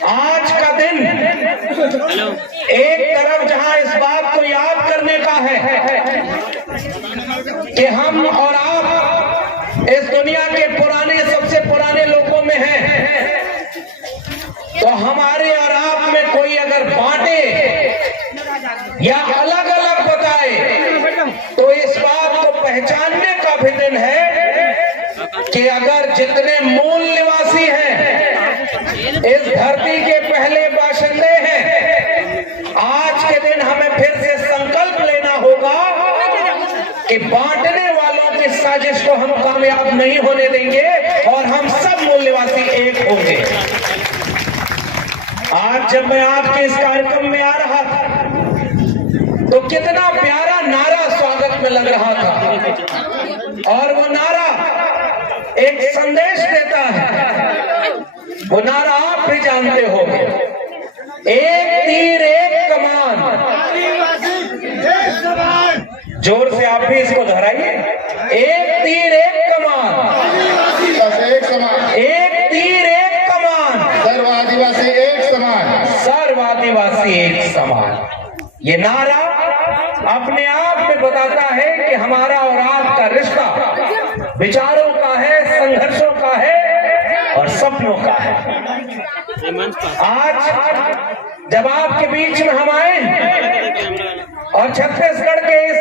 आज का दिन एक तरफ जहां इस बात को याद करने का है कि हम और आप इस दुनिया के पुराने, सबसे पुराने लोगों में हैं, तो हमारे और आप में कोई अगर बांटे या अलग अलग बताए तो इस बात को पहचानने का भी दिन है कि अगर जितने मूल निवासी हैं, इस धरती के पहले बाशिंदे हैं, आज के दिन हमें फिर से संकल्प लेना होगा कि बांटने वालों की साजिश को हम कामयाब नहीं होने देंगे और हम सब मूल निवासी एक होंगे। आज जब मैं आपके इस कार्यक्रम में आ रहा था तो कितना प्यारा नारा स्वागत में लग रहा था, और वो नारा एक संदेश देता है। वो नारा आप भी जानते हो, एक तीर एक कमान। जोर से आप भी इसको दोहराइए, एक तीर एक कमान, एक तीर एक कमान, सर्व आदिवासी एक समान, सर्व आदिवासी एक समान। ये नारा अपने आप में बताता है कि हमारा और आपका रिश्ता विचारों का है, संघर्षों का है और सपनों का है। आज जब आपके बीच में हम आए और छत्तीसगढ़ के इस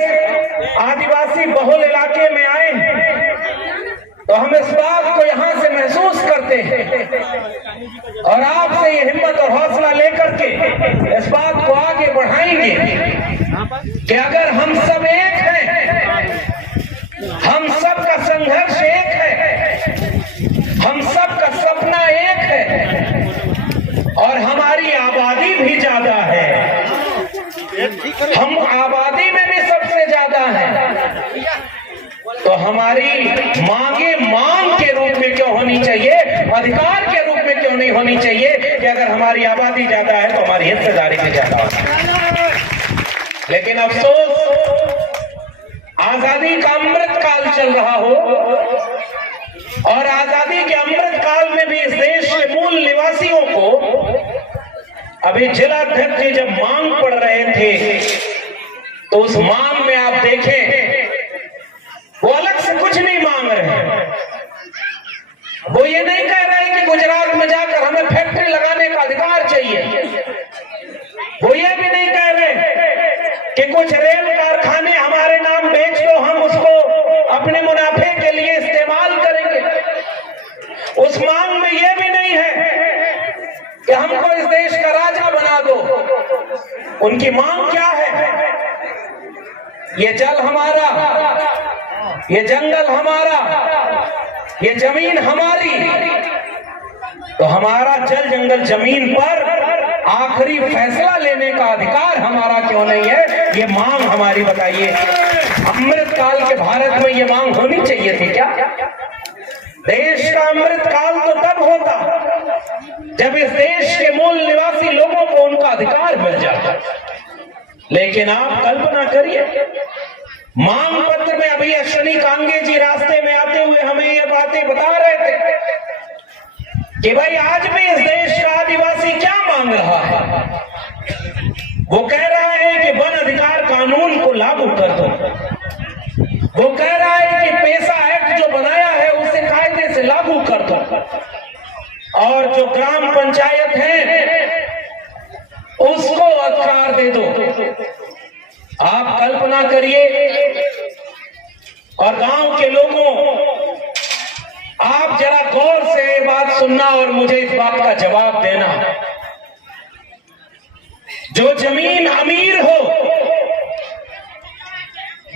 आदिवासी बहुल इलाके में आए, तो हम इस बात को यहाँ से महसूस करते हैं और आपसे ये हिम्मत और हौसला लेकर के इस बात को आगे बढ़ाएंगे कि अगर हम सब एक हैं, हम सब का संघर्ष एक है, हम सब का सपना एक है और हमारी आबादी भी ज्यादा है, हम आबादी में भी सबसे ज्यादा है, तो हमारी मांगे मांग के रूप में क्यों होनी चाहिए, अधिकार के रूप में क्यों नहीं होनी चाहिए कि अगर हमारी आबादी ज्यादा है तो हमारी हिस्सेदारी भी ज्यादा है। लेकिन अफसोस, आजादी का अमृत काल चल रहा हो और आजादी के अमृत काल में भी इस देश के मूल निवासियों को अभी जिलाध्यक्ष जी जब मांग पढ़ रहे थे तो उस मांग में आप देखें वो अलग से कुछ नहीं मांग रहे। वो ये नहीं कह रहे कि गुजरात में जाकर हमें फैक्ट्री लगाने का अधिकार चाहिए, वो ये भी नहीं कह रहे कि कुछ रेल कारखाने हमारे नाम बेच दो, हम उसको अपने मुनाफे के लिए इस्तेमाल करेंगे। उस मांग में ये भी नहीं है कि हमको इस देश का राजा बना दो। उनकी मांग क्या है? ये जल हमारा, ये जंगल हमारा, ये जमीन हमारी, तो हमारा जल जंगल जमीन पर आखिरी फैसला लेने का अधिकार हमारा क्यों नहीं है? ये मांग हमारी बताइए। अमृत काल के भारत में ये मांग होनी चाहिए थी क्या? देश का अमृत काल तो तब होता जब इस देश के मूल निवासी लोगों को उनका अधिकार मिल जाता। लेकिन आप कल्पना करिए, मांग पत्र में अभी अश्विनी कांगे जी रास्ते में आते हुए हमें ये बातें बता रहे थे कि भाई आज भी इस देश का आदिवासी क्या मांग रहा है। वो कह रहा है कि वन अधिकार कानून को लागू कर दो, वो कह रहा है कि पैसा एक्ट जो बनाया है उसे कायदे से लागू कर दो, और जो ग्राम पंचायत है उसको अधिकार दे दो। आप कल्पना करिए, और गांव के लोगों, आप जरा गौर से ये बात सुनना और मुझे इस बात का जवाब देना। जो जमीन अमीर हो,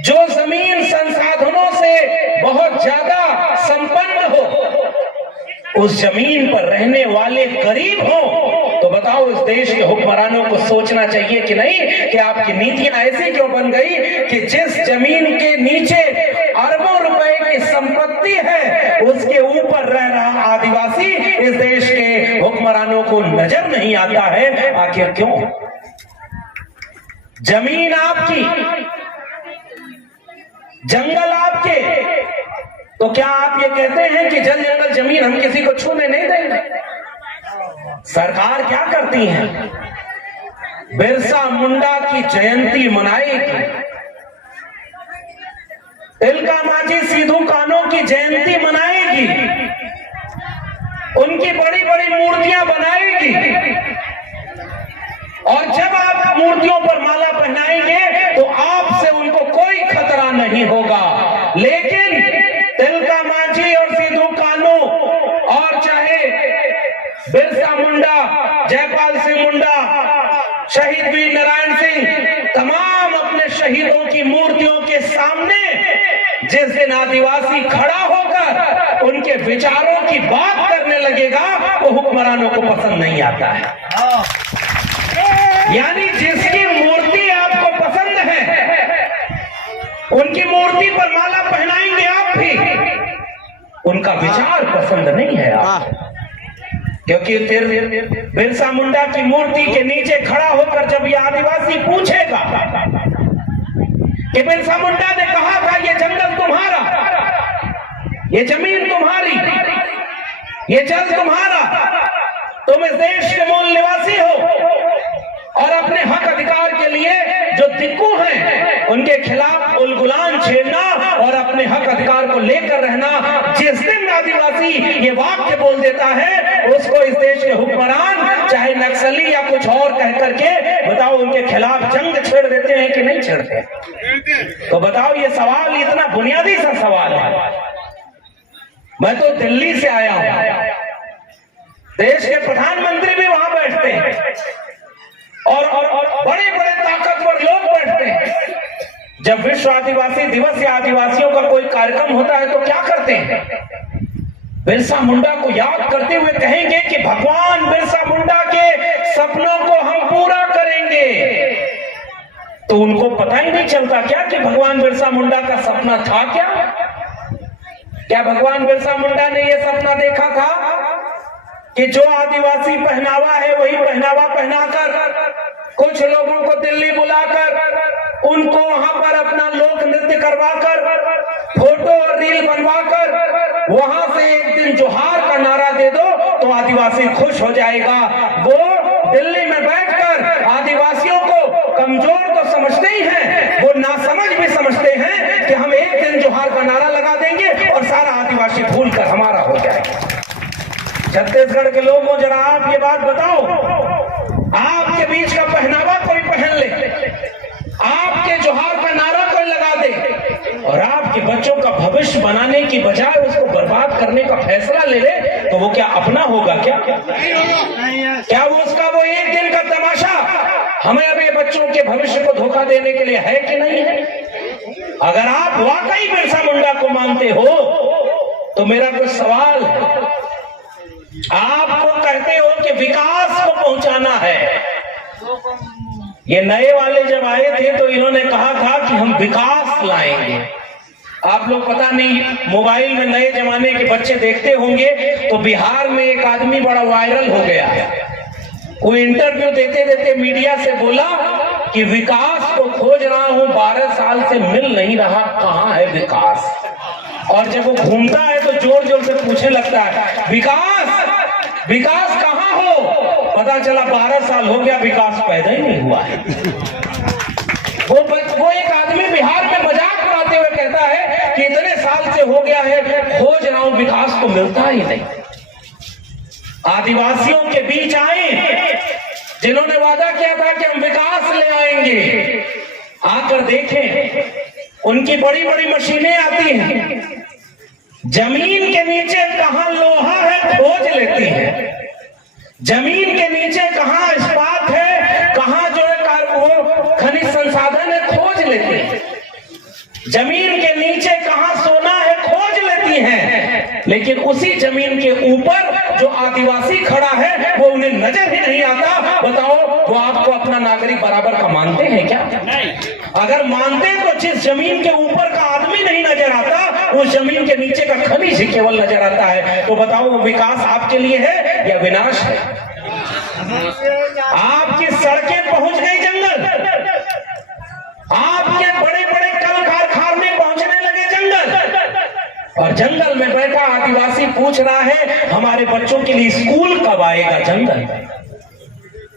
जो जमीन संसाधनों से बहुत ज्यादा संपन्न हो, उस जमीन पर रहने वाले गरीब हो, तो बताओ इस देश के हुक्मरानों को सोचना चाहिए कि नहीं कि आपकी नीतियां ऐसी क्यों बन गई कि जिस जमीन के नीचे अरबों रुपए की संपत्ति है उसके ऊपर रह रहा आदिवासी इस देश के हुक्मरानों को नजर नहीं आता है। आखिर क्यों? जमीन आपकी, जंगल आपके, तो क्या आप ये कहते हैं कि जल जंगल जमीन हम किसी को छूने नहीं देंगे? सरकार क्या करती है? बिरसा मुंडा की जयंती मनाएगी, तिलका मांझी सिद्धू कान्हू की जयंती मनाएगी, उनकी बड़ी बड़ी मूर्तियां बनाएगी, और जब आप मूर्तियों पर माला पहनाएंगे तो आपसे उनको कोई खतरा नहीं होगा। लेकिन तिलका मांझी और सिद्धू कान्हू और चाहे बिरसा मुंडा, जयपाल सिंह मुंडा, शहीद वीर नारायण सिंह, तमाम अपने शहीदों की मूर्तियों के सामने जिस दिन आदिवासी खड़ा होकर उनके विचारों की बात करने लगेगा वो हुक्मरानों को पसंद नहीं आता है। यानी जिसकी मूर्ति आपको पसंद है उनकी मूर्ति पर माला पहनाएंगे आप भी, उनका विचार पसंद नहीं है आप, क्योंकि बिरसा मुंडा की मूर्ति के नीचे खड़ा होकर जब ये आदिवासी पूछेगा कि बिरसा मुंडा ने कहा था ये जंगल तुम्हारा, ये जमीन तुम्हारी, ये जल तुम्हारा, तुम इस देश के मूल निवासी हो और अपने हक अधिकार के लिए जो दिक्कू हैं उनके खिलाफ उलगुलान छेड़ना और अपने हक अधिकार को लेकर रहना। जिस दिन आदिवासी ये वाक्य बोल देता है उसको इस देश के हुक्मरान चाहे नक्सली या कुछ और कह करके बताओ उनके खिलाफ जंग छेड़ देते हैं कि नहीं छेड़ते? तो बताओ, ये सवाल इतना बुनियादी सा सवाल है। मैं तो दिल्ली से आया हूं, देश के प्रधानमंत्री भी वहां बैठते हैं और बड़े बड़े ताकतवर लोग बैठते हैं। जब विश्व आदिवासी दिवस या आदिवासियों का कोई कार्यक्रम होता है तो क्या करते हैं? बिरसा मुंडा को याद करते हुए कहेंगे कि भगवान बिरसा मुंडा के सपनों को हम पूरा करेंगे। तो उनको पता ही नहीं चलता क्या कि भगवान बिरसा मुंडा का सपना था क्या? क्या भगवान बिरसा मुंडा ने यह सपना देखा था कि जो आदिवासी पहनावा है वही पहनावा पहनाकर कुछ लोगों को दिल्ली बुलाकर उनको वहां पर अपना लोक नृत्य करवाकर फोटो और रील बनवाकर वहां से एक दिन जोहार का नारा दे दो तो आदिवासी खुश हो जाएगा? वो दिल्ली में बैठकर आदिवासियों को कमजोर तो समझते ही हैं, वो नासमझ भी समझते हैं कि हम एक दिन जोहार का नारा लगा देंगे और सारा आदिवासी भूल कर हमारा हो जाएगा। छत्तीसगढ़ के लोगों, जरा आप ये बात बताओ, आपके बीच का पहनावा कोई पहन ले, आपके जोहार का नारा कोई लगा दे और आपके बच्चों का भविष्य बनाने की बजाय उसको बर्बाद करने का फैसला ले ले, तो वो क्या अपना होगा? क्या वो उसका वो एक दिन का तमाशा हमें अभी बच्चों के भविष्य को धोखा देने के लिए है कि नहीं है? अगर आप वाकई बिरसा मुंडा को मानते हो तो मेरा कुछ सवाल है। आपको कहते हो कि विकास को पहुंचाना है। ये नए वाले जब आए थे तो इन्होंने कहा था कि हम विकास लाएंगे। आप लोग पता नहीं मोबाइल में नए जमाने के बच्चे देखते होंगे तो बिहार में एक आदमी बड़ा वायरल हो गया है। वो इंटरव्यू देते देते मीडिया से बोला कि विकास को खोज रहा हूं, 12 साल से मिल नहीं रहा, कहां है विकास? और जब वो घूमता है तो जोर जोर से पूछने लगता है विकास, विकास कहां हो? पता चला 12 साल हो गया, विकास पैदा ही नहीं हुआ है। वो एक आदमी बिहार में मजाक उड़ाते हुए कहता है कि इतने साल से हो गया है, खोज रहा हूं, विकास को मिलता ही नहीं। आदिवासियों के बीच आए जिन्होंने वादा किया था कि हम विकास ले आएंगे, आकर देखें उनकी बड़ी बड़ी मशीनें आती हैं, जमीन के नीचे कहां लोहा है खोज लेती हैं, जमीन के नीचे कहां इस्पात है, कहां जो है वो खनिज संसाधन है खोज लेती हैं, जमीन के नीचे कहां सोना है खोज लेती हैं, लेकिन उसी जमीन के ऊपर जो आदिवासी खड़ा है वो उन्हें नजर ही नहीं आता। बताओ, वो आपको अपना नागरिक बराबर का मानते हैं क्या? नहीं। अगर मानते तो जिस जमीन के ऊपर का आदमी नहीं नजर आता उस जमीन के नीचे का खनिज ही केवल नजर आता है। तो बताओ, वो विकास आपके लिए है या विनाश है? आपकी सड़कें पहुंच गई जंगल, आपके बड़े बड़े कल कारखाने पहुंचने लगे जंगल, और जंगल में बैठा आदिवासी पूछ रहा है हमारे बच्चों के लिए स्कूल कब आएगा जंगल में,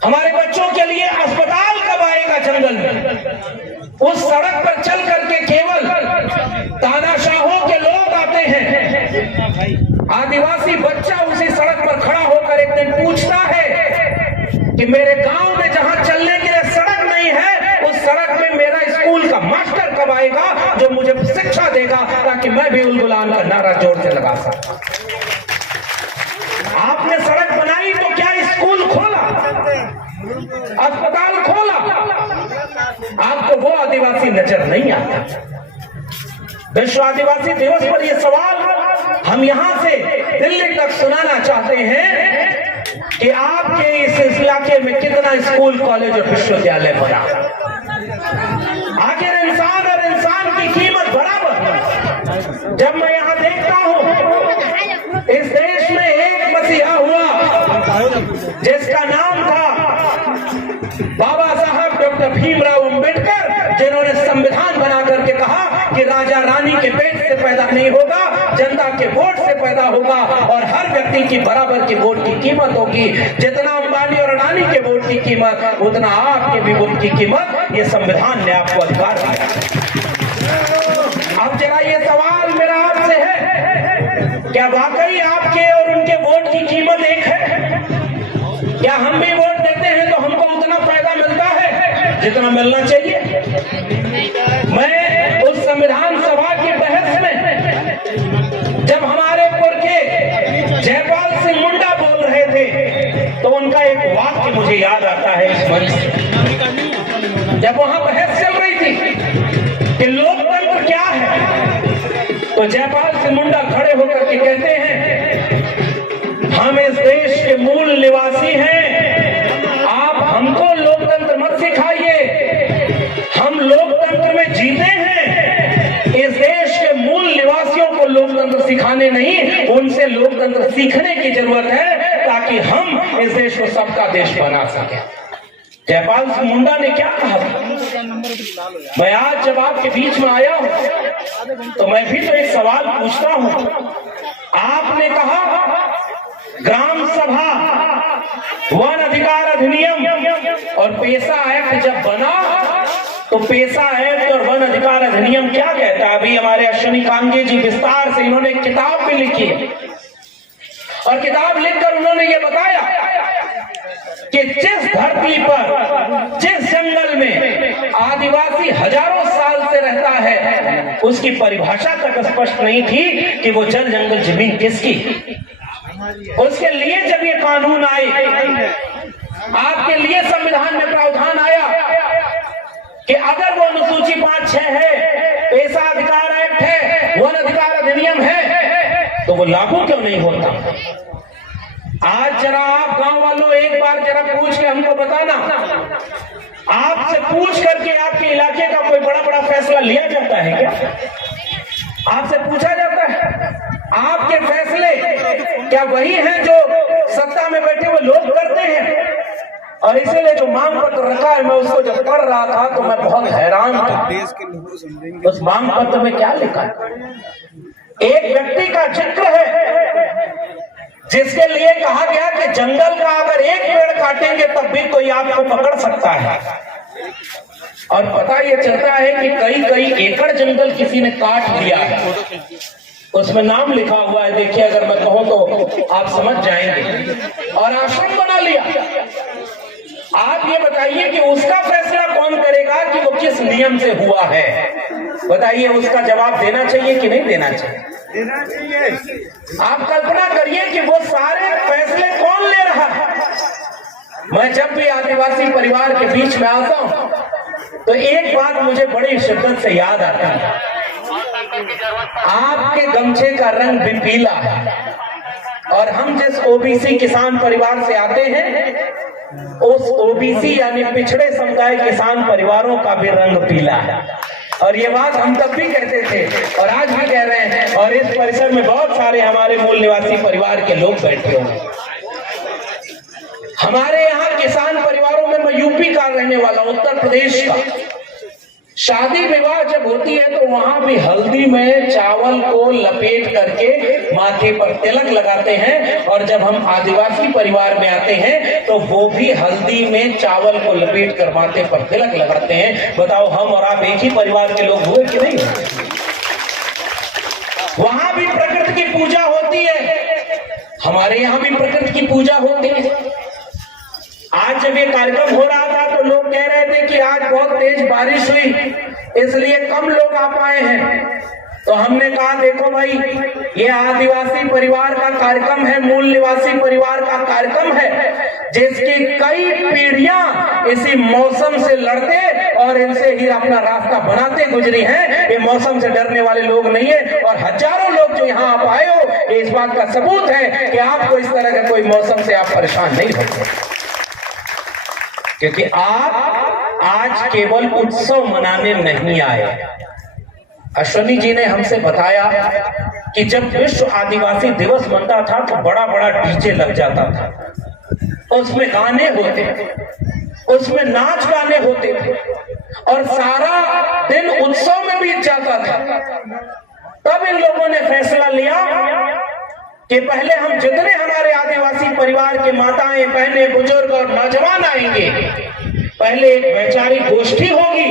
हमारे बच्चों के लिए अस्पताल कब आएगा जंगल में। उस सड़क पर चल करके केवल तानाशाहों के लोग आते हैं। आदिवासी बच्चा उसी सड़क पर खड़ा होकर एक दिन पूछता है कि मेरे गांव में जहां चलने के लिए सड़क नहीं है, उस सड़क में मेरा स्कूल का मास्टर कब आएगा जो मुझे शिक्षा देगा ताकि मैं भी उलगुलान का नारा जोर से लगा सकूं। आपने सड़क बनाई तो क्या स्कूल खोला, अस्पताल खोला? आपको वो आदिवासी नजर नहीं आता। विश्व आदिवासी दिवस पर यह सवाल हम यहां से दिल्ली तक सुनाना चाहते हैं कि आपके इस इलाके में कितना स्कूल, कॉलेज और विश्वविद्यालय बना। आखिर इंसान और इंसान की कीमत बराबर। जब मैं यहां देखता हूं इस देश में एक मसीहा हुआ जिसका नाम था बाबा साहब डॉक्टर भीमराव अंबेडकर, जिन्होंने संविधान बना करके कहा कि राजा रानी के पेट से पैदा नहीं होगा, जनता के वोट से पैदा होगा और हर व्यक्ति की बराबर की वोट की कीमत होगी। जितना अंबानी और अडानी के वोट की कीमत उतना आपके भी वोट की कीमत, ये संविधान ने आपको अधिकार दिया। अब जरा ये सवाल मेरा आपसे है, क्या वाकई आपके और उनके वोट की कीमत एक है? क्या हम भी वोट देते हैं तो हमको उतना फायदा मिलता है जितना मिलना चाहिए? मैं उस संविधान सभा की बहस में जब हमारे पुरखे जयपाल सिंह मुंडा बोल रहे थे तो उनका एक वाक्य मुझे याद आता है इस मंच से। जब वहां बहस चल रही थी कि लोकतंत्र क्या है, तो जयपाल सिंह मुंडा खड़े होकर के कहते हैं हम इस देश के मूल निवासी हैं, आप हमको लोकतंत्र मत सिखाइए, हम लोकतंत्र में जीते हैं। इस देश के मूल निवासियों को लोकतंत्र सिखाने नहीं, उनसे लोकतंत्र सीखने की जरूरत है ताकि हम इस देश को सबका देश बना सके। जयपाल सिंह मुंडा ने क्या कहा? मैं आज जब आपके बीच में आया हूं तो मैं भी तो एक सवाल पूछता हूं। आपने कहा ग्राम सभा, वन अधिकार अधिनियम और पेशा एक्ट जब बना तो पेशा एक्ट और वन अधिकार अधिनियम क्या कहता है? अभी हमारे अश्विनी कांगे जी विस्तार से इन्होंने एक किताब भी लिखी है और किताब लिखकर उन्होंने ये बताया कि जिस धरती पर, जिस जंगल में आदिवासी हजारों साल से रहता है, उसकी परिभाषा तक स्पष्ट नहीं थी कि वो जल जंगल जमीन किसकी। उसके लिए जब ये कानून आए, आपके लिए संविधान में प्रावधान आया कि अगर वो अनुसूची 5-6 है, पेशा अधिकार एक्ट है, वन अधिकार अधिनियम है, तो वो लागू क्यों नहीं होता? आज जरा आप गांव वालों एक बार जरा पूछ के हमको बताना, आपसे पूछ करके आपके इलाके का कोई बड़ा बड़ा फैसला लिया जाता है क्या? आपसे पूछा जाता है? आपके फैसले क्या वही हैं जो सत्ता में बैठे हुए लोग करते हैं? और इसीलिए जो मांग पत्र रखा है, मैं उसको जब पढ़ रहा था तो मैं बहुत हैरान था। उस मांग पत्र में क्या लिखा है? एक व्यक्ति का जिक्र है जिसके लिए कहा गया कि जंगल का अगर एक पेड़ काटेंगे तब भी कोई आपको पकड़ सकता है। और पता ये चलता है कि कई कई एकड़ जंगल किसी ने काट दिया है, उसमें नाम लिखा हुआ है, देखिए अगर मैं कहूं तो आप समझ जाएंगे, और आश्रम बना लिया। आप ये बताइए कि उसका फैसला कौन करेगा कि वो किस नियम से हुआ है? बताइए, उसका जवाब देना चाहिए कि नहीं देना चाहिए? देना चाहिए। आप कल्पना करिए कि वो सारे फैसले कौन ले रहा है। मैं जब भी आदिवासी परिवार के बीच में आता हूं तो एक बात मुझे बड़ी शिद्दत से याद आती है। आपके गमछे का रंग भी पीला है और हम जिस ओबीसी किसान परिवार से आते हैं, उस ओबीसी यानी पिछड़े समुदाय किसान परिवारों का भी रंग पीला है। और ये बात हम तब भी कहते थे और आज भी कह रहे हैं, और इस परिसर में बहुत सारे हमारे मूल निवासी परिवार के लोग बैठे हुए हैं। हमारे यहाँ किसान परिवारों में, मैं यूपी का रहने वाला, उत्तर प्रदेश का, शादी विवाह जब होती है तो वहां भी हल्दी में चावल को लपेट करके माथे पर तिलक लगाते हैं, और जब हम आदिवासी परिवार में आते हैं तो वो भी हल्दी में चावल को लपेट कर माथे पर तिलक लगाते हैं। बताओ, हम और आप एक ही परिवार के लोग हुए कि नहीं? वहां भी प्रकृति की पूजा होती है, हमारे यहाँ भी प्रकृति की पूजा होती है। आज जब ये कार्यक्रम हो रहा था तो लोग कह रहे थे कि आज बहुत तेज बारिश हुई इसलिए कम लोग आ पाए हैं। तो हमने कहा, देखो भाई, ये आदिवासी परिवार का कार्यक्रम है, मूल निवासी परिवार का कार्यक्रम है, जिसकी कई पीढ़ियां इसी मौसम से लड़ते और इनसे ही अपना रास्ता बनाते गुजरी हैं। ये मौसम से डरने वाले लोग नहीं है, और हजारों लोग जो यहाँ आप आए हो, ये इस बात का सबूत है कि आपको इस तरह का कोई मौसम से आप परेशान नहीं होते, क्योंकि आप आज केवल उत्सव मनाने नहीं आए। अश्वनी जी ने हमसे बताया कि जब विश्व आदिवासी दिवस मनता था तो बड़ा बड़ा डीजे लग जाता था, उसमें गाने होते थे, उसमें नाच गाने होते थे, और सारा दिन उत्सव में बीत जाता था। तब इन लोगों ने फैसला लिया कि पहले हम जितने हमारे आदिवासी परिवार के माताएं, बहनें, बुजुर्ग और नौजवान आएंगे, पहले एक वैचारिक गोष्ठी होगी,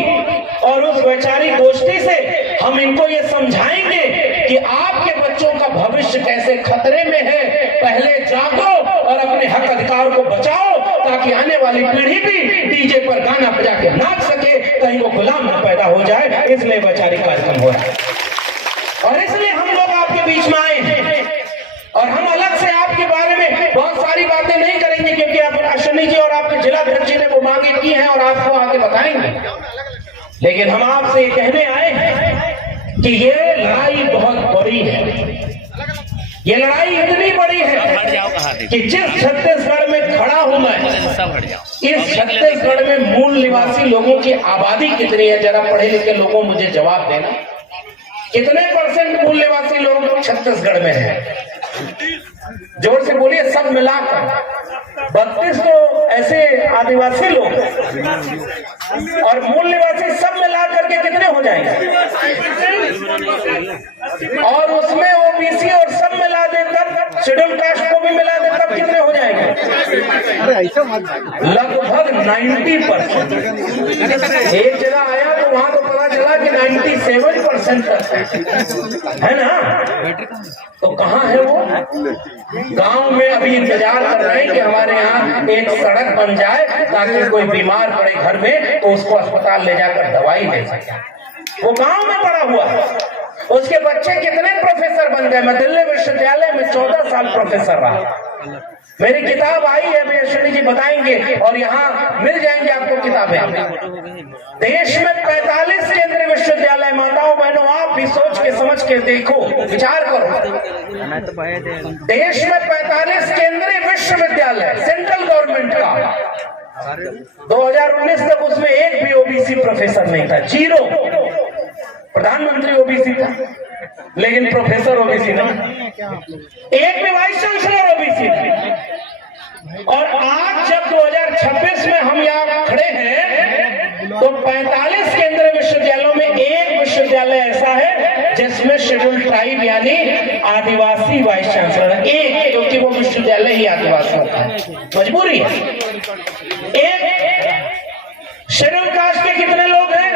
और उस वैचारिक गोष्ठी से हम इनको ये समझाएंगे कि आपके बच्चों का भविष्य कैसे खतरे में है। पहले जागो और अपने हक अधिकार को बचाओ, ताकि आने वाली पीढ़ी भी डीजे पर गाना बजा के नाच सके, कहीं वो गुलाम न पैदा हो जाए। इसलिए वैचारिक कार्यक्रम हो रहा है, और इसलिए हम लोग आपके बीच में आए हैं। और हम अलग से आपके बारे में बहुत सारी बातें नहीं करेंगे, क्योंकि आप अश्वनी जी और आपके जिलाध्यक्ष जी ने वो मांगे की हैं और आपको आके बताएंगे। लेकिन हम आपसे ये कहने आए हैं कि ये लड़ाई बहुत बड़ी है। ये लड़ाई इतनी बड़ी है कि जिस छत्तीसगढ़ में खड़ा हूं मैं, इस छत्तीसगढ़ में मूल निवासी लोगों की आबादी कितनी है? जरा पढ़े लिखे लोगों मुझे जवाब देना, कितने % मूल निवासी लोग छत्तीसगढ़ में है? जोर से बोलिए, सब मिलाकर 32 तो ऐसे आदिवासी लोग, और मूल निवासी सब मिलाकर के कितने हो जाएंगे? और उसमें ओबीसी और सब मिला देकर, शेड्यूल कास्ट को भी मिला देकर, तब कितने हो जाएंगे? लगभग 90%। एक जगह आया तो वहां तो पता चला कि 97% है ना। तो कहाँ है वो? गांव में अभी इंतजार कर रहे हैं कि हमारे यहाँ एक सड़क बन जाए, ताकि कोई बीमार पड़े घर में तो उसको अस्पताल ले जाकर दवाई ले सके। वो गांव में पड़ा हुआ है। उसके बच्चे कितने प्रोफेसर बन गए। मैं दिल्ली विश्वविद्यालय में 14 साल प्रोफेसर रहा। मेरी किताब आई है, अश्वनी जी बताएंगे, और यहाँ मिल जाएंगे आपको किताबें। देश में 45 केंद्रीय विश्वविद्यालय, माताओं बहनों आप भी सोच के समझ के देखो, विचार करो। देश में 45 केंद्रीय विश्वविद्यालय सेंट्रल गवर्नमेंट का, 2019 तक उसमें एक भी ओबीसी प्रोफेसर नहीं था, 0। प्रधानमंत्री ओबीसी था, लेकिन प्रोफेसर ओबीसी नहीं, एक भी वाइस चांसलर ओबीसी नहीं। और आज जब 2026 में हम यहाँ खड़े हैं तो 45 केंद्रीय विश्वविद्यालयों में एक विश्वविद्यालय ऐसा है जिसमें शेड्यूल ट्राइब यानी आदिवासी वाइस चांसलर है, एक, क्योंकि वो विश्वविद्यालय ही आदिवासियों का है, मजबूरी है। एक शेड्यूल कास्ट के कितने लोग हैं?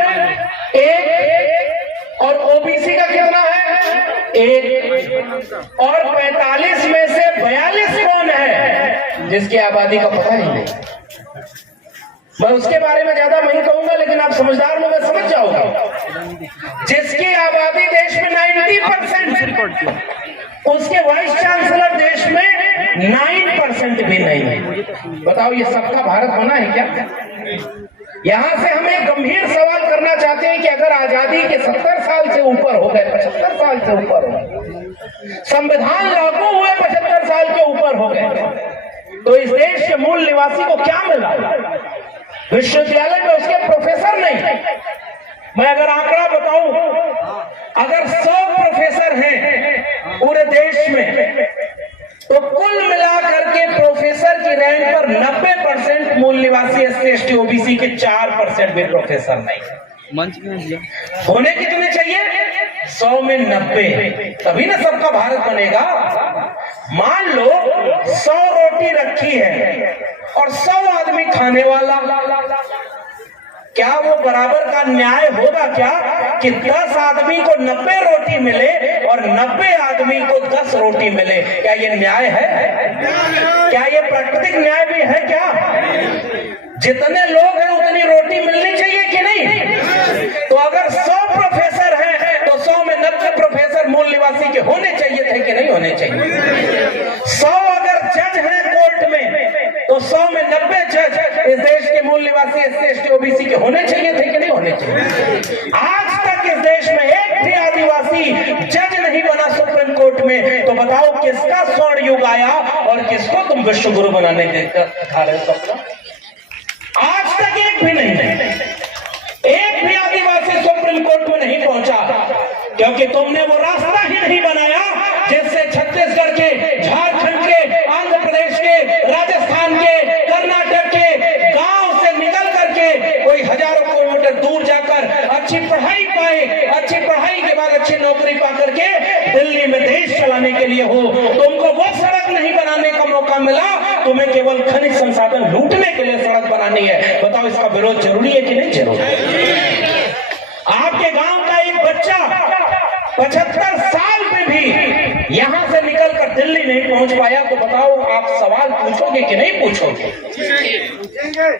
एक। और ओबीसी का कितना है? एक। और 45 में से 42 कौन है जिसकी आबादी का पता ही नहीं? मैं उसके बारे में ज्यादा नहीं कहूंगा, लेकिन आप समझदार लोग समझ जाओगे। जिसकी आबादी देश में 90%, उसके वाइस चांसलर देश में 9% भी नहीं है। बताओ, ये सबका भारत बना है क्या? यहां से हम एक गंभीर सवाल करना चाहते हैं कि अगर आजादी के 70 साल से ऊपर हो गए, 75 साल से ऊपर हो गए, संविधान लागू हुए 75 साल के ऊपर हो गए, तो इस देश के मूल निवासी को क्या मिला? विश्वविद्यालय में उसके प्रोफेसर नहीं। मैं अगर आंकड़ा बताऊं, अगर 100 प्रोफेसर हैं पूरे देश में, तो कुल मिलाकर के प्रोफेसर की रैंक पर 90% मूल निवासी SC ST OBC के 4% भी प्रोफेसर नहीं। मंच में दिया। होने कितने चाहिए? 100 में 90, तभी ना सबका भारत बनेगा। मान लो 100 रोटी रखी है और 100 आदमी खाने वाला, क्या वो बराबर का न्याय होगा क्या कि 10 आदमी को 90 रोटी मिले और 90 आदमी को 10 रोटी मिले? क्या ये न्याय है? क्या ये प्राकृतिक न्याय भी है क्या? जितने लोग हैं उतनी रोटी मिलनी चाहिए कि नहीं? तो अगर 100 प्रोफेसर हैं तो 100 में 90 प्रोफेसर मूल निवासी के होने चाहिए थे कि नहीं होने चाहिए? 100 अगर जज हैं कोर्ट में तो 100 में 90 जज इस देश के मूल निवासी SC/ST OBC के होने चाहिए थे कि नहीं होने चाहिए? आज तक इस देश में एक भी आदिवासी जज नहीं बना सुप्रीम कोर्ट में, तो बताओ किसका स्वर्ण युग आया और किसको तुम विश्व गुरु बनाने दिखा रहे हो सपना? आज तक एक भी नहीं, एक भी आदिवासी सुप्रीम कोर्ट में नहीं पहुंचा, क्योंकि तुमने वो रास्ता ही नहीं बनाया जिससे छत्तीसगढ़ के, झारखंड के, आंध्र प्रदेश के, राजस्थान के, कर्नाटक के गांव से निकल करके कोई हजारों किलोमीटर दूर जाकर अच्छी पढ़ाई पाए, अच्छी पढ़ाई के बाद अच्छी नौकरी पा करके दिल्ली में देश चलाने के लिए हो। तुमको वो सड़क नहीं बनाने का मौका मिला, तुम्हें केवल खनिज संसाधन लूटने के लिए सड़क बनानी है। बताओ इसका विरोध जरूरी है कि नहीं जरूरी? आपके गांव का एक बच्चा 75 साल में भी यहां से निकलकर दिल्ली नहीं पहुंच पाया, तो बताओ आप सवाल पूछोगे कि नहीं पूछोगे?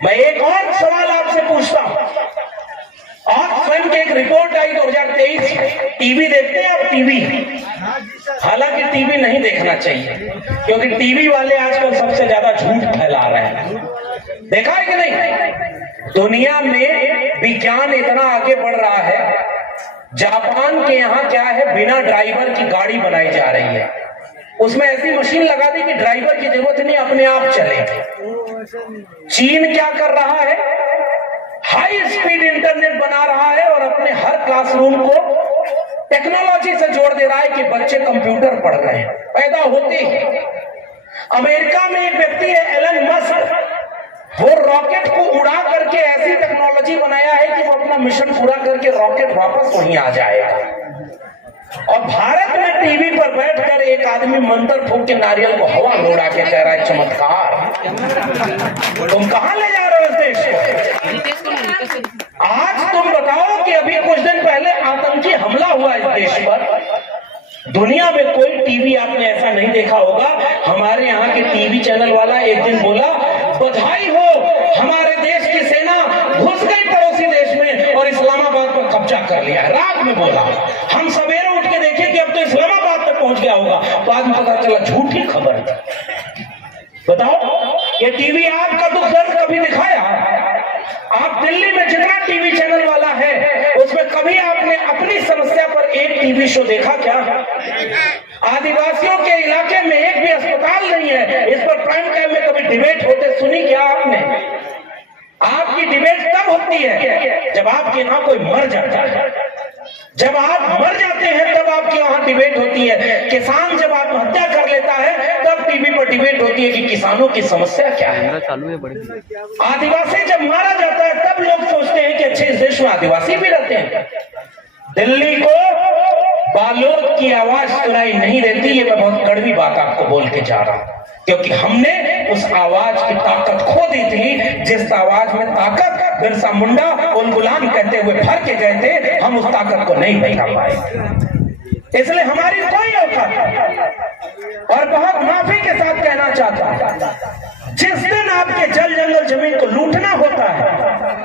मैं एक और सवाल आपसे पूछता हूं। ऑक्सफैम की एक रिपोर्ट आई 2023, टीवी देखते हैं आप? टीवी, हालांकि टीवी नहीं देखना चाहिए क्योंकि टीवी वाले आजकल सबसे ज्यादा झूठ फैला रहे हैं। देखा है कि नहीं? दुनिया में विज्ञान इतना आगे बढ़ रहा है, जापान के यहाँ क्या है, बिना ड्राइवर की गाड़ी बनाई जा रही है। उसमें ऐसी मशीन लगा दी कि ड्राइवर की जरूरत नहीं, अपने आप चले। चीन क्या कर रहा है? हाई स्पीड इंटरनेट बना रहा है और अपने हर क्लासरूम को टेक्नोलॉजी से जोड़ दे रहा है कि बच्चे कंप्यूटर पढ़ रहे हैं पैदा होते ही। अमेरिका में एक व्यक्ति है एलन मस्क, वो रॉकेट को उड़ा करके ऐसी टेक्नोलॉजी बनाया है कि वो अपना मिशन पूरा करके रॉकेट वापस वहीं आ जाएगा। और भारत में टीवी पर बैठकर एक आदमी मंत्र फूंक के नारियल को हवा में उड़ा के कह रहा है चमत्कार। तुम कहां ले जा रहे हो इस देश को? आज तुम बताओ कि अभी कुछ दिन पहले आतंकी हमला हुआ इस देश पर। दुनिया में कोई टीवी आपने ऐसा नहीं देखा होगा। हमारे यहाँ के टीवी चैनल वाला एक दिन बोला, बधाई हो, हमारे देश की सेना घुस गई पड़ोसी देश में और इस्लामाबाद पर कब्जा कर लिया है। रात में बोला। हम सवेरे उठ के देखे कि अब तो इस्लामाबाद तक पहुंच गया होगा, बाद में पता चला झूठी खबर थी। बताओ, ये टीवी आपका दुख दर्द कभी दिखाया? आप दिल्ली में जितना टीवी चैनल वाला है उसमें कभी आपने अपनी समस्या पर एक टीवी शो देखा क्या? आदिवासियों के इलाके में एक भी अस्पताल नहीं है, इस पर प्राइम टाइम में कभी डिबेट होते सुनी क्या आपने? आपकी डिबेट तब होती है जब आपके यहाँ कोई मर जाता है। जब आप मर जाते हैं तब आपके वहां डिबेट होती है। किसान जब आत्महत्या कर लेता है तब टीवी पर डिबेट होती है कि किसानों की समस्या क्या है। आदिवासी जब मारा जाता है तब लोग सोचते हैं कि अच्छे इस देश में आदिवासी भी रहते हैं। दिल्ली को बालोद की आवाज सुनाई नहीं देती, ये मैं बहुत कड़वी बात आपको बोल के जा रहा हूं, क्योंकि हमने उस आवाज की ताकत खो दी थी। जिस आवाज में ताकत बिरसा मुंडा उलगुलान कहते हुए भर के गए थे, हम उस ताकत को नहीं दिखा पाए। इसलिए हमारी कोई औकात नहीं। और बहुत माफी के साथ कहना चाहता हूं, जिस दिन आपके जल जंगल जमीन को लूटना होता है,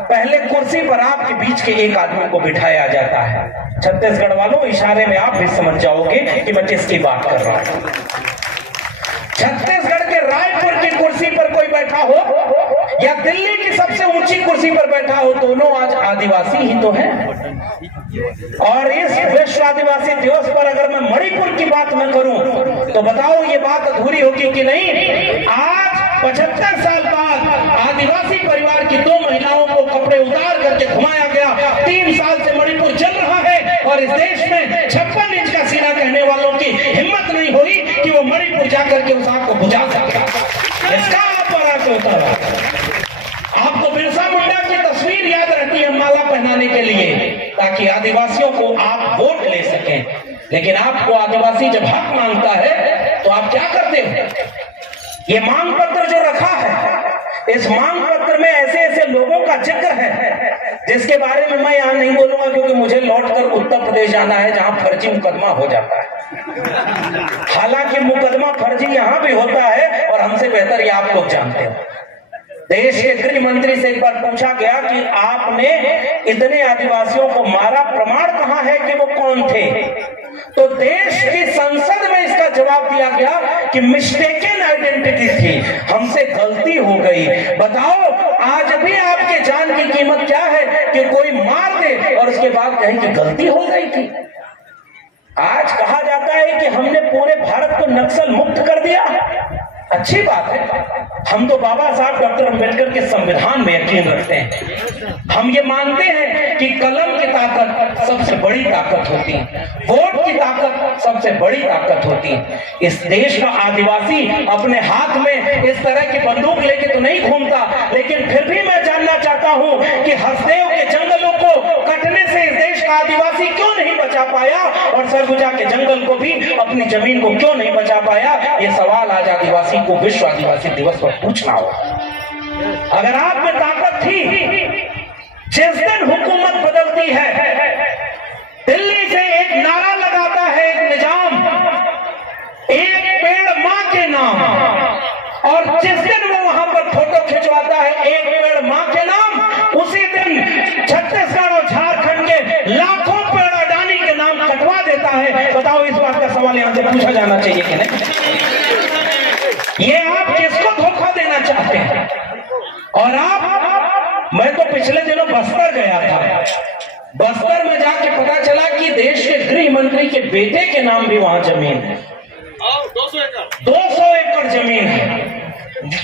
पहले कुर्सी पर आपके बीच के एक आदमी को बिठाया जाता है। छत्तीसगढ़ वालों, इशारे में आप भी समझ जाओगे कि मैं किसकी बात कर रहा हूं। छत्तीसगढ़ के रायपुर की कुर्सी पर कोई बैठा हो या दिल्ली की सबसे ऊंची कुर्सी पर बैठा हो, दोनों आज आदिवासी ही तो हैं। और इस विश्व आदिवासी दिवस पर अगर मैं मणिपुर की बात न करूं तो बताओ ये बात अधूरी होगी कि नहीं? आज 75 साल बाद आदिवासी परिवार की 2 महिलाओं को कपड़े उतार करके घुमाया गया। 3 साल से मणिपुर चल रहा है और इस देश में 56 इंच का सीना कहने वालों की हिम्मत नहीं हुई कि वो मणिपुर जाकर के उस आग को बुझा सके। इसका आप पर आके उतारा। आपको बिरसा मुंडा की तस्वीर याद रहती है माला पहनाने के लिए, ताकि आदिवासियों को आप वोट ले सकें। लेकिन आपको आदिवासी जब हक मांगता है तो आप क्या करते हो? ये मांग पत्र जो रखा है, इस मांग पत्र में ऐसे ऐसे लोगों का जिक्र है जिसके बारे में मैं यहां नहीं बोलूंगा, क्योंकि मुझे लौटकर उत्तर प्रदेश जाना है जहां फर्जी मुकदमा हो जाता है। हालांकि मुकदमा फर्जी यहां भी होता है और हमसे बेहतर ये आप लोग जानते हो। देश के गृह मंत्री से एक बार पूछा गया कि आपने इतने आदिवासियों को मारा, प्रमाण कहां है कि वो कौन थे? तो देश की संसद में इसका जवाब दिया गया कि मिस्टेकन आइडेंटिटी थी, हमसे गलती हो गई। बताओ, आज भी आपके जान की कीमत क्या है कि कोई मार दे और उसके बाद कहें कि गलती हो गई थी। आज कहा जाता है कि हमने पूरे भारत को नक्सल मुक्त कर दिया। अच्छी बात है, हम तो बाबा साहब डॉक्टर अंबेडकर के संविधान में यकीन रखते हैं। हम ये मानते हैं कि कलम की ताकत सबसे बड़ी ताकत होती है, वोट की ताकत सबसे बड़ी ताकत होती है। इस देश का आदिवासी अपने हाथ में इस तरह की बंदूक लेके तो नहीं घूमता, लेकिन फिर भी मैं जानना चाहता हूं कि हसदेव के जंगलों को कटने से इस देश का आदिवासी क्यों नहीं बचा पाया, और सरगुजा के जंगल को भी, अपनी जमीन को क्यों नहीं बचा पाया? ये सवाल आज आदिवासी को विश्व आदिवासी दिवस पर पूछना होगा। अगर आप में ताकत थी, जिस दिन हुकूमत बदलती है, दिल्ली से एक नारा लगाता है एक निजाम, एक पेड़ मां के नाम, और जिस दिन वो वहां पर फोटो खिंचवाता है एक पेड़ मां के नाम, उसी दिन छत्तीसगढ़ और झारखंड के लाखों पेड़ अडानी के नाम कटवा देता है। बताओ, इस बात का सवाल यहां से पूछा जाना चाहिए कि नहीं? ये आप किसको धोखा देना चाहते हैं? और आप, मैं तो पिछले दिनों बस्तर गया था, बस्तर में जाके पता चला कि देश के गृह मंत्री के बेटे के नाम भी वहां जमीन है। 200 एकड़ जमीन है।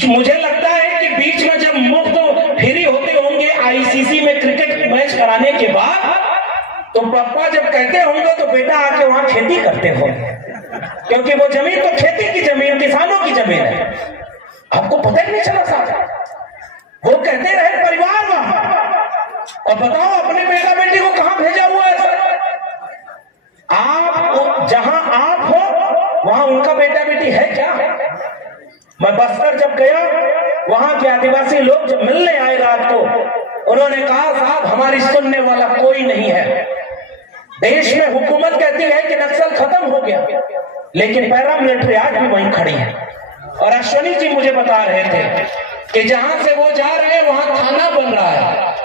मुझे लगता है कि बीच में जब मुफ्त फ्री होते होंगे आईसीसी में क्रिकेट मैच कराने के बाद, तो पापा जब कहते होंगे तो बेटा आके वहां खेती करते होंगे, क्योंकि वो जमीन तो खेती की जमीन, किसानों की जमीन है। आपको पता ही नहीं चला साहब, वो कहते रहे परिवार वहां। और बताओ, अपने बेटा बेटी को कहां भेजा हुआ है सर? आप जहां आप हो वहां उनका बेटा बेटी है क्या? मैं बस्तर जब गया, वहां के आदिवासी लोग जब मिलने आए रात को, उन्होंने कहा साहब हमारी सुनने वाला कोई नहीं है। देश में हुकूमत कहती है कि नक्सल खत्म हो गया, लेकिन पैरामिलिट्री आज भी वहीं खड़ी है। और अश्वनी जी मुझे बता रहे थे कि जहां से वो जा रहे हैं वहां खाना बन रहा है।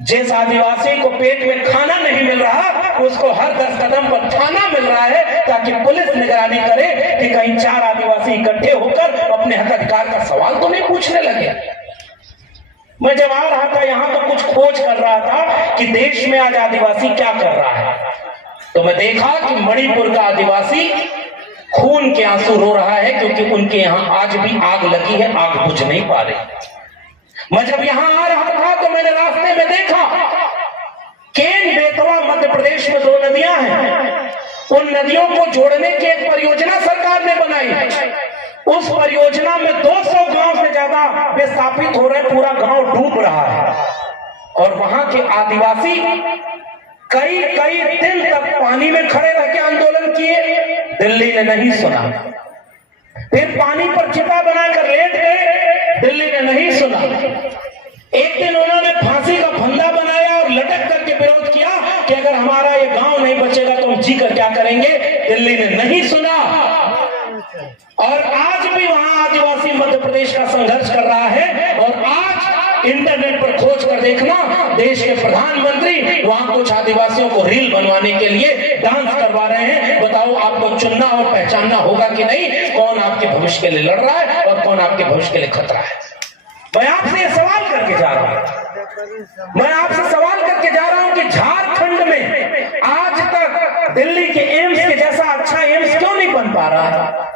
जिस आदिवासी को पेट में खाना नहीं मिल रहा, उसको हर 10 कदम पर थाना मिल रहा है, ताकि पुलिस निगरानी करे कि कहीं 4 आदिवासी इकट्ठे होकर अपने हक अधिकार का सवाल तो नहीं पूछने लगे। मैं जब आ रहा था यहां तो कुछ खोज कर रहा था कि देश में आज आदिवासी क्या कर रहा है, तो मैं देखा कि मणिपुर का आदिवासी खून के आंसू रो रहा है, क्योंकि उनके यहां आज भी आग लगी है, आग बुझ नहीं पा रही। मैं जब यहां आ रहा था तो मैंने रास्ते में देखा केन बेतवा मध्य प्रदेश में 2 नदियां हैं, उन नदियों को जोड़ने की एक परियोजना सरकार ने बनाई। उस परियोजना में 200 गांव से ज्यादा विस्थापित हो रहे, पूरा गांव डूब रहा है। और वहां के आदिवासी कई कई दिन तक पानी में खड़े रह के आंदोलन किए, दिल्ली ने नहीं सुना। फिर पानी पर चिता बनाकर लेट गए, दिल्ली ने नहीं सुना। एक दिन उन्होंने फांसी का फंदा बनाया और लटक करके विरोध किया कि अगर हमारा ये गांव नहीं बचेगा तो हम जी कर क्या करेंगे, दिल्ली ने नहीं सुना। और आज भी वहां आदिवासी मध्य प्रदेश का संघर्ष कर रहा है। और आज इंटरनेट पर खोज कर देखना, देश के प्रधानमंत्री वहां कुछ आदिवासियों को रील बनवाने के लिए डांस करवा रहे हैं। बताओ, आपको चुनना और पहचानना होगा कि नहीं, कौन आपके भविष्य के लिए लड़ रहा है और कौन आपके भविष्य के लिए खतरा है। मैं आपसे ये सवाल करके जा रहा हूं, मैं आपसे सवाल करके जा रहा हूं कि झारखंड में आज तक दिल्ली के एम्स के जैसा अच्छा एम्स क्यों नहीं बन पा रहा था?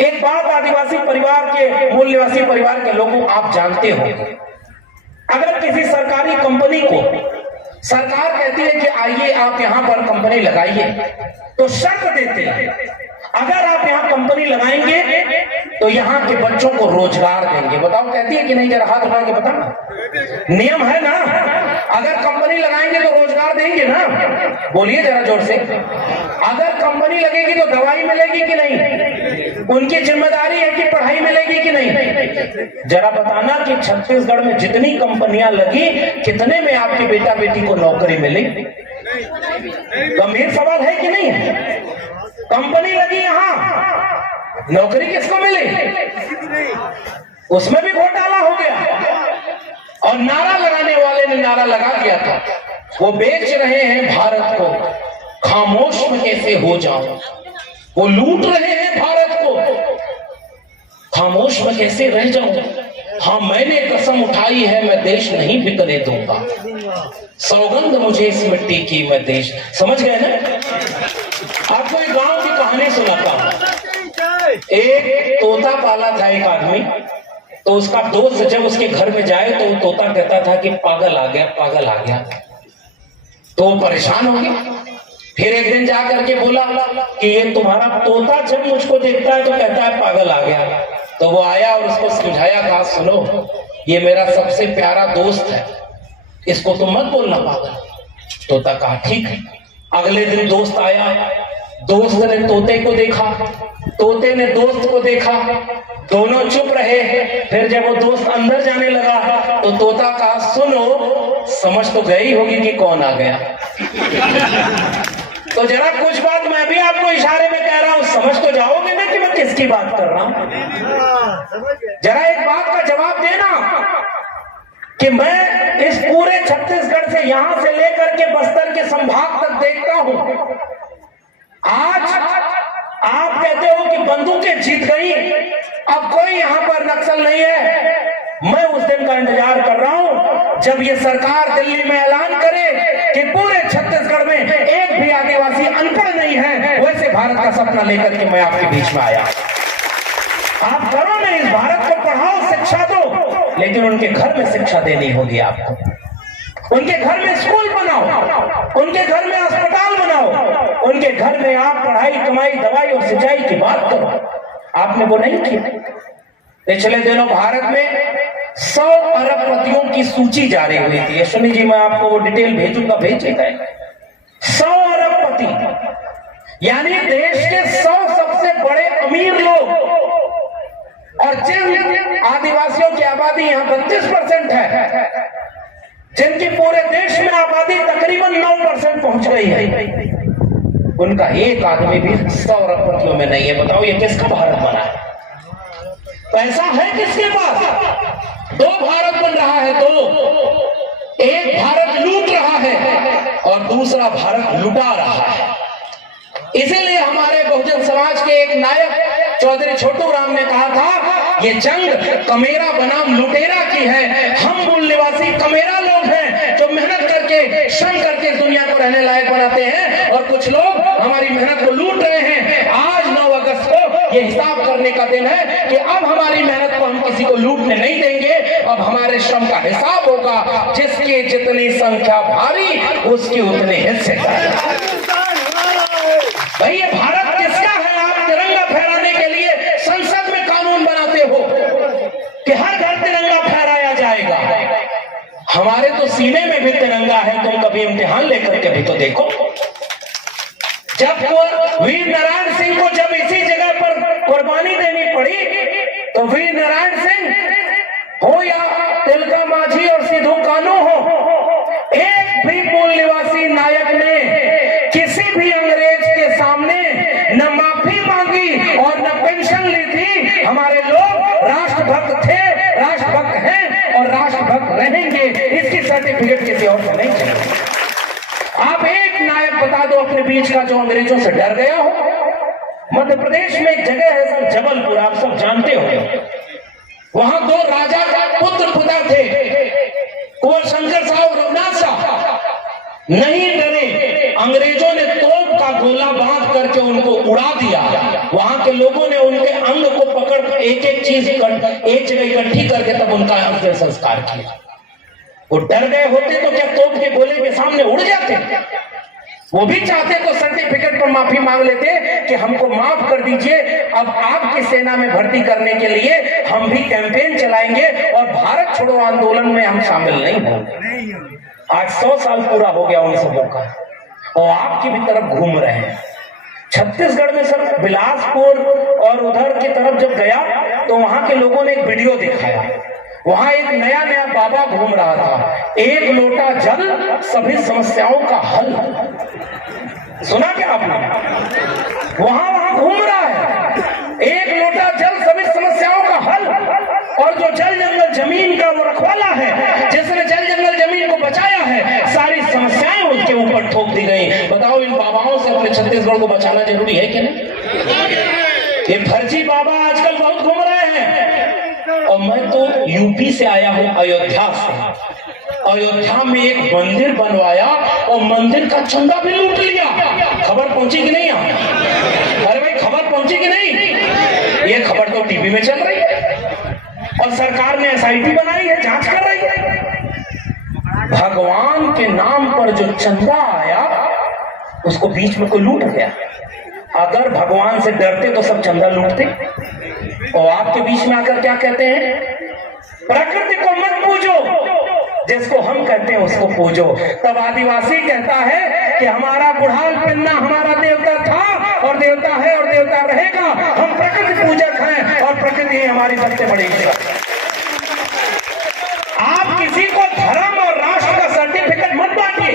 एक बात आदिवासी परिवार के, मूल निवासी परिवार के लोगों आप जानते हो, अगर किसी सरकारी कंपनी को सरकार कहती है कि आइए आप यहाँ पर कंपनी लगाइए, तो शर्त देते हैं अगर आप यहाँ कंपनी लगाएंगे तो यहाँ के बच्चों को रोजगार देंगे। बताओ कहती है कि नहीं? जरा हाथ उठा के बताओ, नियम है ना? अगर कंपनी लगाएंगे तो रोजगार देंगे ना? बोलिए जरा जोर से। अगर कंपनी लगेगी तो दवाई मिलेगी कि नहीं? उनकी जिम्मेदारी है कि पढ़ाई मिलेगी कि नहीं? जरा बताना कि छत्तीसगढ़ में जितनी कंपनियां लगी कितने में आपके बेटा बेटी को नौकरी मिली? गंभीर सवाल है कि नहीं? कंपनी लगी यहां, नौकरी किसको मिली? उसमें भी घोटाला हो गया। और नारा लगाने वाले ने नारा लगा दिया था, वो बेच रहे हैं भारत को, खामोश में कैसे हो जाऊं। वो लूट रहे हैं भारत को, खामोश में कैसे रह जाऊं। हाँ, मैंने कसम उठाई है, मैं देश नहीं बिकने दूंगा। सौगंध मुझे इस मिट्टी की, मैं देश। समझ गए ना? आपको एक गांव की कहानी सुनाता हूं। एक तोता पाला था एक आदमी, तो उसका दोस्त जब उसके घर में जाए तो तोता कहता था कि पागल आ गया, पागल आ गया। तो वो परेशान हो गया। फिर एक दिन जा करके बोला कि ये तुम्हारा तोता जब मुझको देखता है तो कहता है पागल आ गया। तो वो आया और उसको समझाया, कहा सुनो, ये मेरा सबसे प्यारा दोस्त है, इसको तुम मत बोलना पागल। तोता कहा ठीक है। अगले दिन दोस्त आया, दोस्त ने तोते को देखा, तोते ने दोस्त को देखा, दोनों चुप रहे। फिर जब वो दोस्त अंदर जाने लगा तो तोता कहा सुनो, समझ तो गई होगी कि कौन आ गया। तो जरा कुछ बात मैं भी आपको इशारे में कह रहा हूं, समझ तो जाओगे ना कि मैं किसकी बात कर रहा हूं। जरा एक बात का जवाब देना कि मैं इस पूरे छत्तीसगढ़ से यहां से लेकर के बस्तर के संभाग तक देखता हूं। आज आप कहते हो कि बंदूकें जीत गई, अब कोई यहां पर नक्सल नहीं है। मैं उस दिन का इंतजार कर रहा हूं जब ये सरकार दिल्ली में ऐलान करे कि पूरे छत्तीसगढ़ में एक भी आदिवासी अनपढ़ नहीं है। वैसे भारत का सपना लेकर के मैं आपके बीच में आया। आप करो ना, इस भारत को पढ़ाओ, शिक्षा दो, लेकिन उनके घर में शिक्षा देनी होगी आपको। उनके घर में स्कूल बनाओ, उनके घर में अस्पताल बनाओ, उनके घर में आप पढ़ाई, कमाई, दवाई और सिंचाई की बात करो। आपने वो नहीं किया। पिछले दिनों भारत में 100 अरबपतियों की सूची जारी हुई थी। सुनी जी, मैं आपको वो डिटेल भेजूंगा, भेजेगा। 100 अरबपति यानी देश के 100 सबसे बड़े अमीर लोग। और जिन आदिवासियों की आबादी यहाँ 32% है, जिनकी पूरे देश में आबादी तकरीबन 9% पहुंच गई है, उनका एक आदमी भी 100 अरबपतियों में नहीं है। बताओ ये किसका भारत बना है? पैसा है किसके पास? दो भारत बन रहा है, दो। एक भारत लूट रहा है और दूसरा भारत लुटा रहा है। इसीलिए हमारे बहुजन समाज के एक नायक चौधरी छोटू राम ने कहा था, ये जंग कमेरा बनाम लुटेरा की है। हम मूल निवासी कमेरा लोग हैं जो मेहनत करके, श्रम करके इस दुनिया को रहने लायक बनाते हैं, और कुछ लोग हमारी मेहनत को लूट रहे हैं। आज 9 अगस्त को ये हिसाब करने का दिन है कि अब हमारी मेहनत को हम किसी को लूटने नहीं देंगे। अब हमारे श्रम का हिसाब होगा, जिसकी जितनी संख्या भारी उसकी उतने हिस्से। भाई ये भारत किसका है? आप तिरंगा फहराने के लिए संसद में कानून बनाते हो कि हर घर तिरंगा फहराया जाएगा। हमारे तो सीने में भी तिरंगा है। तुम कभी इम्तिहान लेकर के भी तो देखो। जब वीर नारायण सिंह को जब इसी जगह पर कुर्बानी देनी पड़ी, तो वीर नारायण सिंह हो या तिलका माझी और सिद्धू कानू हो, एक भी मूल निवासी नायक ने किसी भी अंग्रेज के सामने न माफी मांगी और न पेंशन ली थी। हमारे लोग राष्ट्रभक्त थे, राष्ट्रभक्त हैं और राष्ट्रभक्त रहेंगे। इसकी सर्टिफिकेट किसी और को नहीं चाहिए। आप एक नायक बता दो अपने बीच का जो अंग्रेजों से डर गया हो। मध्य प्रदेश में एक जगह है सर, जबलपुर, आप सब जानते हो। वहां 2 राजा का पुत्र पिता थे, कुंवर शंकर साहब और रघुनाथ साहब। नहीं डरे, अंग्रेजों ने तोप का गोला बांध करके उनको उड़ा दिया। वहां के लोगों ने उनके अंग को पकड़ एक एक चीज एक जगह इकट्ठी करके तब उनका अंतिम संस्कार किया। वो डर गए होते तो क्या तोप के गोले के सामने उड़ जाते? वो भी चाहते तो सर्टिफिकेट पर माफी मांग लेते कि हमको माफ कर दीजिए, अब आपकी सेना में भर्ती करने के लिए हम भी कैंपेन चलाएंगे और भारत छोड़ो आंदोलन में हम शामिल नहीं होंगे। आज 100 साल पूरा हो गया उन सबों का और आपकी भी तरफ घूम रहे हैं। छत्तीसगढ़ में सर बिलासपुर और उधर की तरफ जब गया तो वहां के लोगों ने एक वीडियो दिखाया। वहां एक नया नया बाबा घूम रहा था, एक लोटा जल सभी समस्याओं का हल। सुना क्या आपने? वहां घूम रहा है, एक लोटा जल सभी समस्याओं का हल। और जो जल जंगल जमीन का वो रखवाला है, जिसने जल जंगल जमीन को बचाया है, सारी समस्याएं उसके ऊपर ठोक दी गई। बताओ इन बाबाओं से अपने छत्तीसगढ़ को बचाना जरूरी है कि नहीं? ये फर्जी बाबा आजकल बहुत घूम रहे हैं। और मैं तो यूपी से आया हूं, अयोध्या से। अयोध्या में एक मंदिर बनवाया और मंदिर का चंदा भी लूट लिया। खबर पहुंची कि नहीं? अरे भाई खबर पहुंची कि नहीं? ये खबर तो टीवी में चल रही है और सरकार ने SIT बनाई है, जांच कर रही है। भगवान के नाम पर जो चंदा आया उसको बीच में कोई लूट गया। अगर भगवान से डरते तो सब चंदा लूटते। और आपके बीच में आकर क्या कहते हैं? प्रकृति को मत पूजो, जिसको हम कहते हैं उसको पूजो। तब आदिवासी कहता है कि हमारा बुढ़ाल पन्ना हमारा देवता था और देवता है और देवता रहेगा। हम प्रकृति पूजक हैं और प्रकृति हमारी सबसे बड़ी इच्छा। आप किसी को धर्म और राष्ट्र का सर्टिफिकेट मत बांटिए।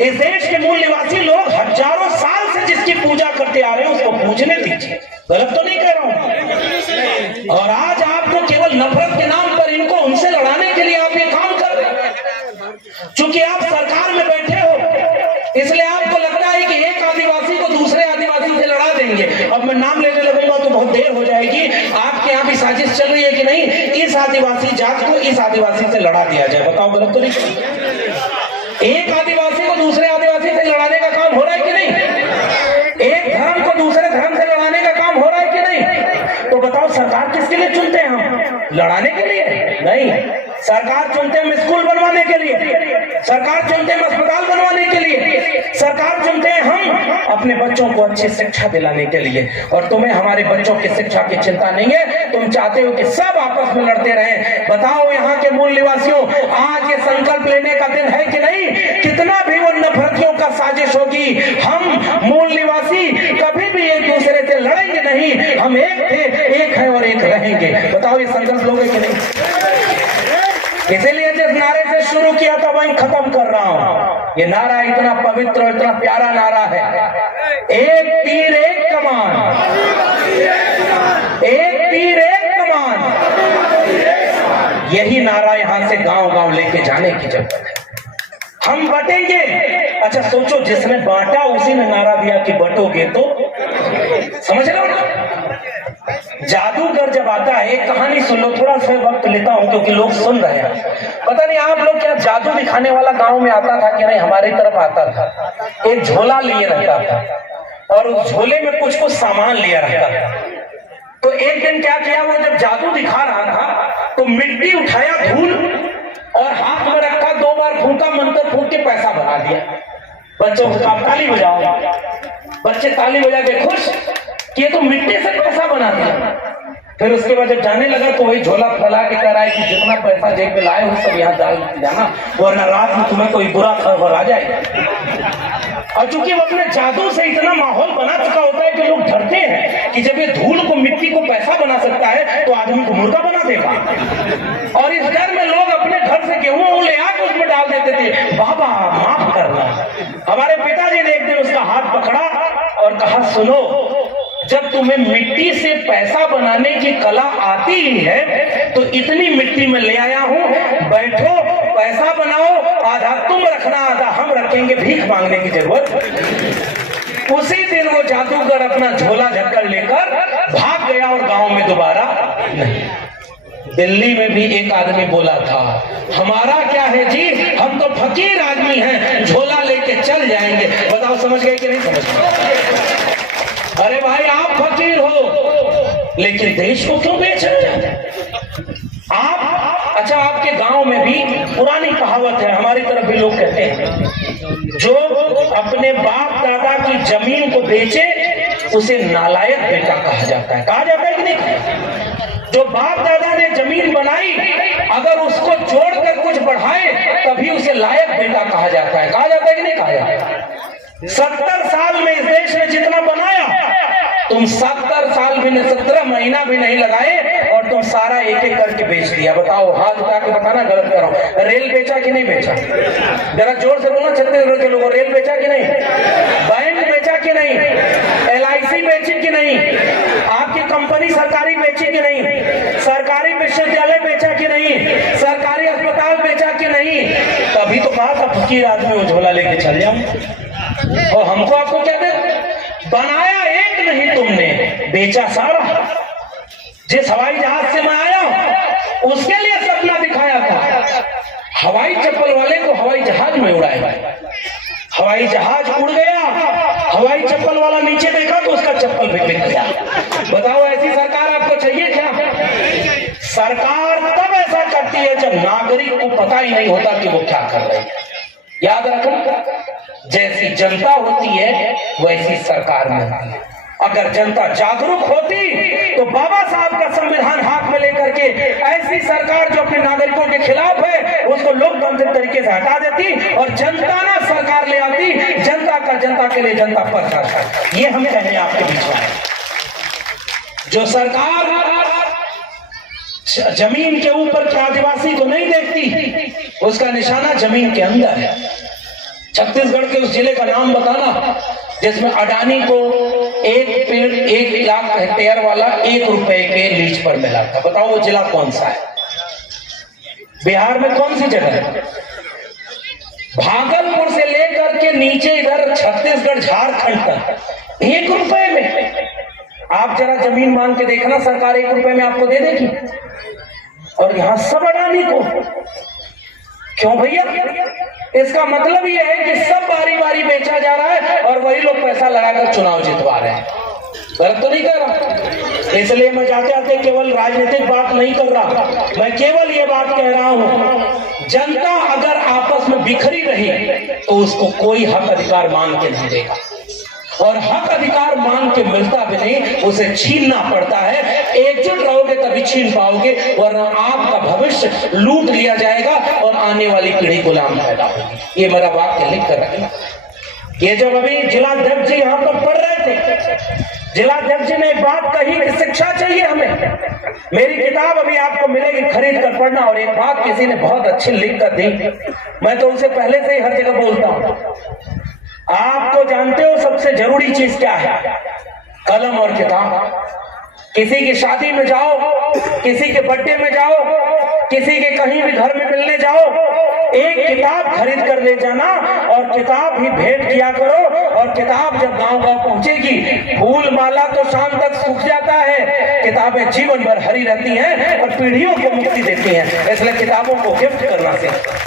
इस देश के मूल निवासी लोग हजारों साल से जिसकी पूजा करते आ रहे हैं उसको पूजने दीजिए। गलत तो नहीं कह रहा हूं। और आज आपको केवल नफरत के नाम पर इनको उनसे लड़ाने के लिए आप ये काम कर रहे हैं। चूंकि आप सरकार में बैठे हो इसलिए आपको लगता है कि एक आदिवासी को दूसरे आदिवासी से लड़ा देंगे। अब मैं नाम लेने लगूंगा तो बहुत देर हो जाएगी। आपके यहाँ भी साजिश चल रही है कि नहीं? इस आदिवासी जात को इस आदिवासी से लड़ा दिया जाए। बताओ गलत तो नहीं? एक आदिवासी को दूसरे आदिवासी से लड़ाने का काम हो रहा है कि नहीं? एक धर्म को दूसरे धर्म से लड़ाने का काम हो रहा है कि नहीं? तो बताओ सरकार किसके लिए चुनते हैं हम? लड़ाने के लिए नहीं। सरकार चुनते हैं स्कूल बनवाने के लिए, सरकार चुनते हैं अस्पताल बनवाने के लिए, सरकार चुनते हैं हम अपने बच्चों को अच्छी शिक्षा दिलाने के लिए। और तुम्हें हमारे बच्चों की शिक्षा की चिंता नहीं है। तुम चाहते हो कि सब आपस में लड़ते रहें। बताओ यहाँ के मूल निवासियों, आज ये संकल्प लेने का दिन है कि नहीं? कितना भी वो नफरतियों का साजिश होगी, हम मूल निवासी कभी भी एक दूसरे से लड़ेंगे नहीं। हम एक थे, एक हैं और एक रहेंगे। बताओ ये संकल्प लोगे कि नहीं? इसीलिए जिस नारे से शुरू किया था वहीं खत्म कर रहा हूं। ये नारा इतना पवित्र और इतना प्यारा नारा है, एक तीर एक कमान, एक तीर एक कमान। यही नारा यहां से गांव गांव लेके जाने की जरूरत है। हम बटेंगे। अच्छा सोचो, जिसने बांटा उसी ने नारा दिया कि बटोगे तो। समझ लो ना? जादूगर जब आता है, एक कहानी सुन लो, थोड़ा सा वक्त लेता हूं क्योंकि लोग सुन रहे हैं। पता नहीं आप लोग क्या जादू दिखाने वाला गांव में आता था कि नहीं? हमारी तरफ आता था। एक झोला लिए रहता था और उस झोले में कुछ कुछ सामान लिया रहता था। तो एक दिन क्या किया, वो जब जादू दिखा रहा था तो मिट्टी उठाया, धूल, और हाथ में रखा, 2 बार फूंका, मंत्र फूंक के पैसा बना दिया। बच्चों को कहा ताली बजाओ। बच्चे ताली बजा के खुश कि ये तो मिट्टी से पैसा बना दिया। फिर उसके बाद जब जाने लगा तो वही झोला फैला के कह रहा है कि जितना पैसा जेब में लाए हो सब यहाँ डाल जाना, वरना रात में तुम्हें कोई बुरा खबर आ जाए। और चूंकि वो अपने जादू से इतना माहौल बना चुका होता है कि लोग डरते हैं कि जब ये धूल को, मिट्टी को पैसा बना सकता है तो आदमी को मुर्गा बना देगा। और इस डर में लोग अपने घर से गेहूं ले आकर उसमें डाल देते थे। बाबा माफ करना। हमारे पिताजी ने एक दिन उसका हाथ पकड़ा और कहा, सुनो, जब तुम्हें मिट्टी से पैसा बनाने की कला आती ही है तो इतनी मिट्टी में ले आया हूं, बैठो, पैसा बनाओ, आधा तुम रखना, आधा हम रखेंगे, भीख मांगने की जरूरत। उसी दिन वो जादूगर अपना झोला झक्कर लेकर भाग गया और गांव में दोबारा नहीं। दिल्ली में भी एक आदमी बोला था, हमारा क्या है जी, हम तो फकीर आदमी हैं, झोला लेके चल जाएंगे। बताओ समझ गए कि नहीं समझ गए? अरे भाई आप फकीर हो लेकिन देश को क्यों बेच रहे हैं? आप अच्छा, आपके गांव में भी पुरानी कहावत है, हमारी तरफ भी लोग कहते हैं, जो अपने बाप दादा की जमीन को बेचे उसे नालायक बेटा कहा जाता है। कहा जाता है कि नहीं? जो बाप दादा ने जमीन बनाई अगर उसको जोड़कर कुछ बढ़ाए तभी उसे लायक बेटा कहा जाता है। कहा जाता है कि नहीं कहा जाता? 70 साल में इस देश ने जितना बनाया, तुम 70 साल भी 17 महीना भी नहीं लगाए और तुम सारा एक एक करके बेच दिया। बताओ, हाथ उठा के बताना गलत करो। रेल बेचा कि नहीं बेचा? जरा जोर से बोलना छत्तीसगढ़ के लोगों, रेल बेचा कि नहीं? बैंक बेचा कि नहीं? LIC बेची कि नहीं? आपकी कंपनी सरकारी बेची कि नहीं? सरकारी विश्वविद्यालय बेचा कि नहीं? सरकारी अस्पताल बेचा कि नहीं? तभी तो कहा था फकीर आदमी उज्ज्वला लेके चल जाओ। और हमको आपको कहते, बनाया एक नहीं तुमने, बेचा सारा। जिस हवाई जहाज से मैं आया उसके लिए सपना दिखाया था, हवाई चप्पल वाले को हवाई जहाज में उड़ाया। हवाई जहाज उड़ गया, हवाई चप्पल वाला नीचे देखा तो उसका चप्पल भी बिक गया। बताओ, ऐसी सरकार आपको चाहिए क्या? सरकार तब ऐसा करती है जब नागरिक को पता ही नहीं होता कि वो क्या कर रहे हैं। याद रखना, जैसी जनता होती है वैसी सरकार मिलती है। अगर जनता जागरूक होती तो बाबा साहब का संविधान हाथ में लेकर के ऐसी सरकार जो अपने नागरिकों के खिलाफ है उसको लोकतांत्रिक तरीके से हटा देती और जनता ना सरकार ले आती। जनता का जनता के लिए जनता पर सरकार, ये हम कहने आपके बीच में है। जो सरकार जमीन के ऊपर के आदिवासी को नहीं देखती, उसका निशाना जमीन के अंदर है। छत्तीसगढ़ के उस जिले का नाम बताना जिसमें अडानी को 1 लाख हेक्टेयर वाला 1 रुपए के लीज पर मिला था। बताओ वो जिला कौन सा है? बिहार में कौन सी जगह है? भागलपुर से लेकर के नीचे इधर छत्तीसगढ़ झारखंड तक 1 रुपए में। आप जरा जमीन मांग के देखना, सरकार 1 रुपए में आपको दे देगी। और यहां सब अडानी को। क्यों भैया? इसका मतलब यह है कि सब बारी बारी बेचा जा रहा है और वही लोग पैसा लगाकर चुनाव जितवा रहे हैं। गलत तो नहीं कह रहा, इसलिए मैं जाते आते केवल राजनीतिक बात नहीं कर रहा, मैं केवल ये बात कह रहा हूं, जनता अगर आपस में बिखरी रही तो उसको कोई हक अधिकार मांग के नहीं देगा, और हक अधिकार मांग के मिलता भी नहीं, उसे छीनना पड़ता है। एकजुट रहोगे तभी छीन पाओगे, वरना आपका भविष्य लूट लिया जाएगा और आने वाली पीढ़ी गुलाम पैदा होगी। ये मेरा वाक्य लिख कर रखना। ये जब अभी जिलाध्यक्ष जी यहाँ पर पढ़ रहे थे, जिलाध्यक्ष जी ने एक बात कही कि शिक्षा चाहिए हमें। मेरी किताब अभी आपको मिलेगी, खरीद कर पढ़ना। और एक बात किसी ने बहुत अच्छी लिख कर दी, मैं तो उसे पहले से ही हर जगह बोलता हूँ। आपको जानते हो सबसे जरूरी चीज क्या है? कलम और किताब। किसी की शादी में जाओ, किसी के बर्थडे में जाओ, किसी के कहीं भी घर में मिलने जाओ, एक किताब खरीद कर ले जाना और किताब ही भेंट किया करो। और किताब जब गांव गांव पहुंचेगी, फूल माला तो शाम तक सूख जाता है, किताबें जीवन भर हरी रहती हैं और पीढ़ियों को मुक्ति देती हैं। इसलिए किताबों को गिफ्ट करना सीखो।